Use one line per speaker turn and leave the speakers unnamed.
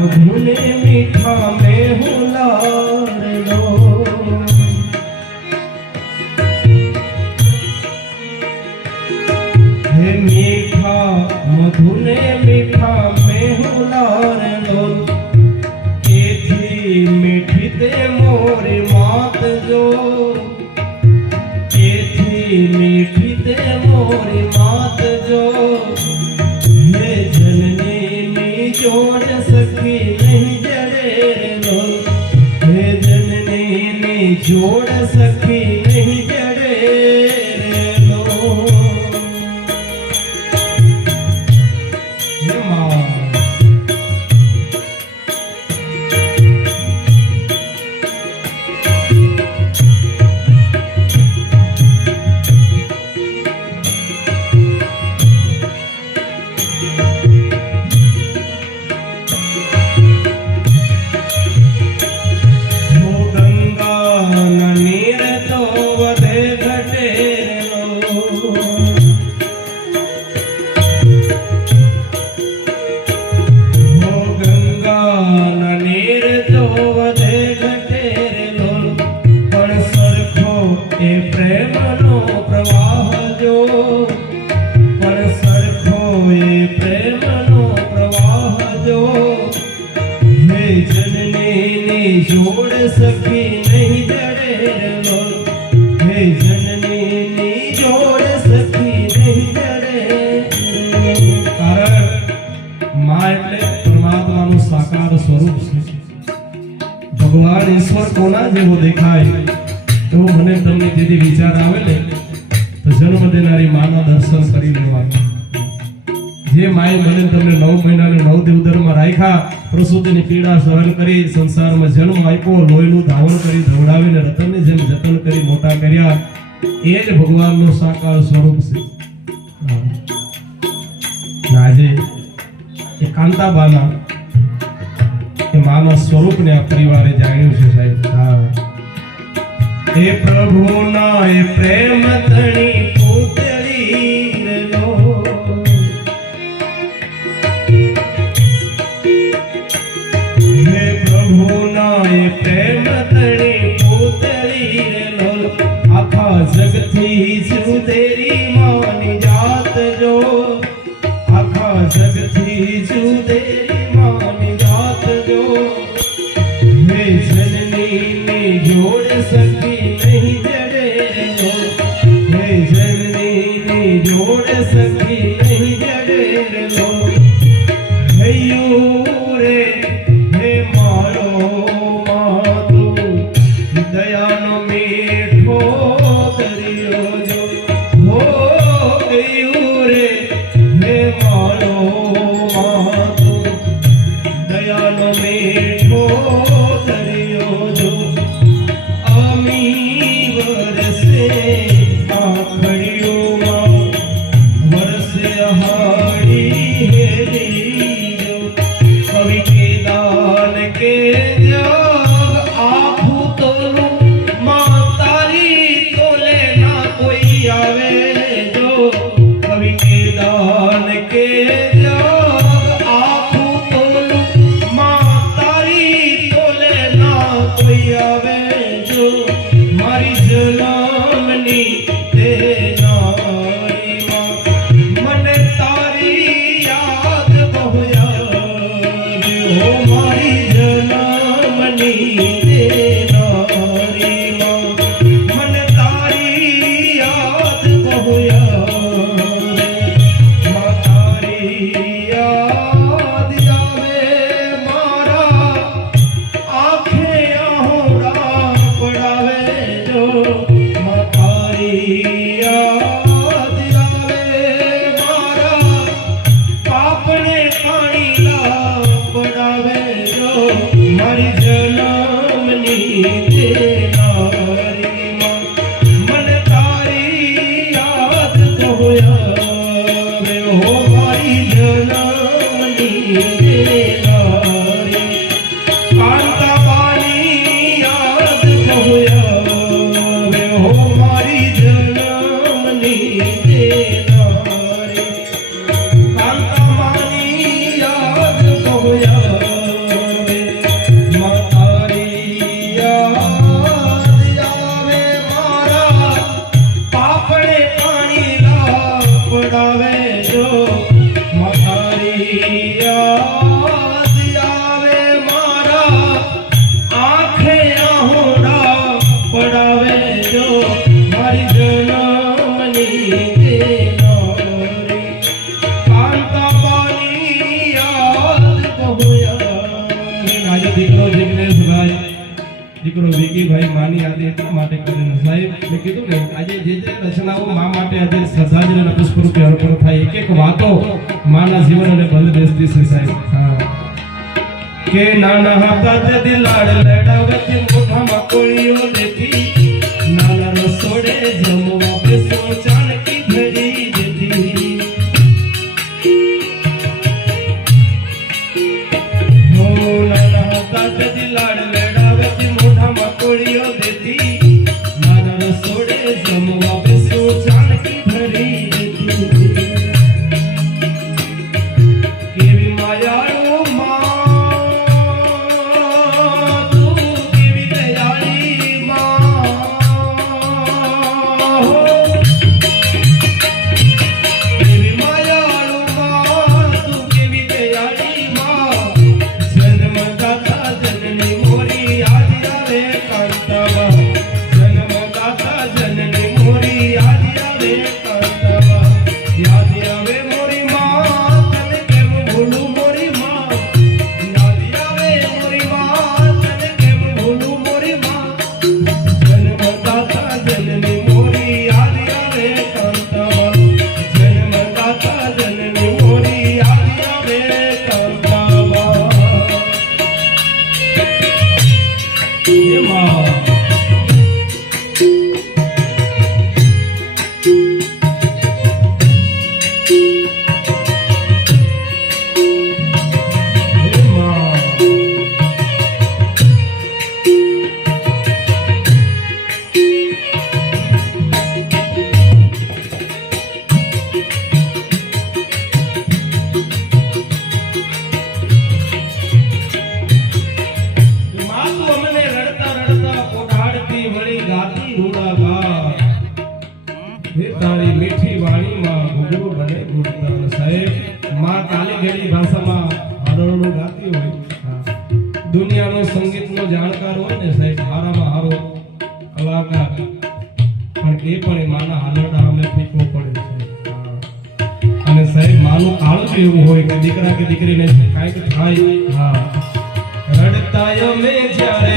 ઢૂલે મીઠા મેહુલારડો હે મીઠા, મધુને મીઠા મેહુલારડો એથી મીઠી તે મોરી માત જો. એથી મીઠી તે મોરી જોડ જોડ સખી નહીં જડે હે જનની જોડ સખી નહીં જડે કારણમાં એટલે પરમાત્માનું સાકાર સ્વરૂપ છે. ભગવાન ઈશ્વર કોના જેવો દેખાય? એવો મને તમને જેથી વિચાર આવે ને તો જન્મ દેનારી માના દર્શન કરી લેવાનું. જે માએ મને તમને નવ મહિનાની નવ દિવદરમાં રાખ્યા, પ્રસૂતિની પીડા સહન કરી, સંસારમાં જન્મ આપ્યો, લોહીનું ધાવણ કરી, ધવડાવીને રતનની જેમ જતન કરી, મોટા કર્યા. એ જ ભગવાનનો સાકાર સ્વરૂપ છે. આજે એ કાંતાબાના, એ માના સ્વરૂપને આ પરિવારે જાણ્યું છે સાહેબ. હા. એ પ્રભુના એ પ્રેમ તણી you. કેકીભાઈ માની આજે એટલા માટે કરીને. સાહેબ, મેં કીધું ને, આજે જે જે રચનાઓ મા માટે આજે સજાજ અને પુષ્પરૂપે અર્પણ થાય, એક એક વાતો માના જીવન અને બંધ બેસતી છે, સાહેબ. કે નાના હતા તે દિલાડ લડાવતી મોઢામાં કોળીઓ Wow. પાછું એવું હોય કે દીકરા કે દીકરીને કાંઈક થાય હા. રડતા અમે જ્યારે